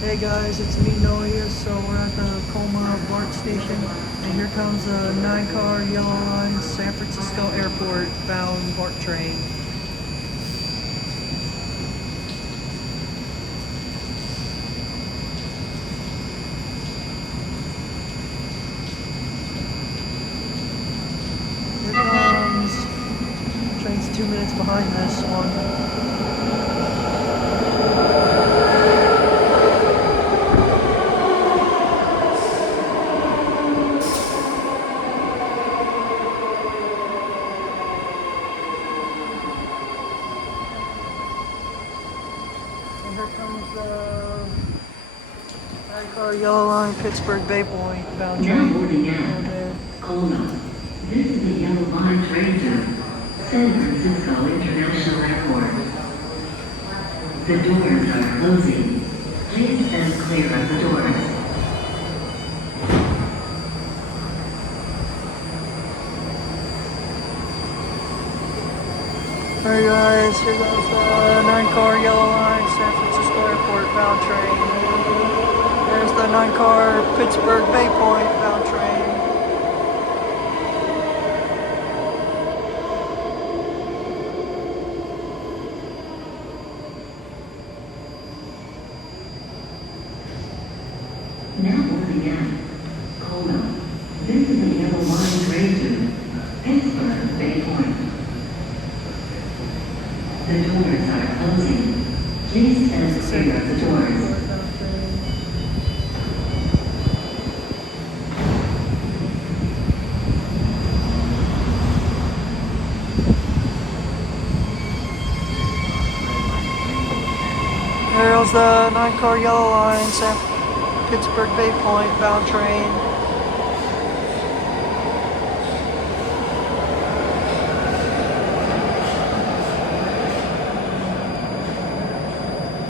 Hey guys, it's me Noah here. So we're at the Colma BART station, and here comes a 9-car yellow line San Francisco Airport bound BART train. Here comes. Train's 2 minutes behind this one. And here comes the 9-car yellow line Pittsburgh Bay Point bound Now train. boarding Over at there. Colma. This is the yellow line train to San Francisco International Airport. The doors are closing. Please stand clear of the doors. Alright guys, here goes the 9-car yellow line San Francisco Airport bound train. There's the 9-car Pittsburgh Bay Point bound train. Now boarding at Colma. This is the yellow line train to Pittsburgh Bay Point. The doors are closing. Please stand clear of the doors. There's the 9-car yellow line Pittsburgh Bay Point bound train.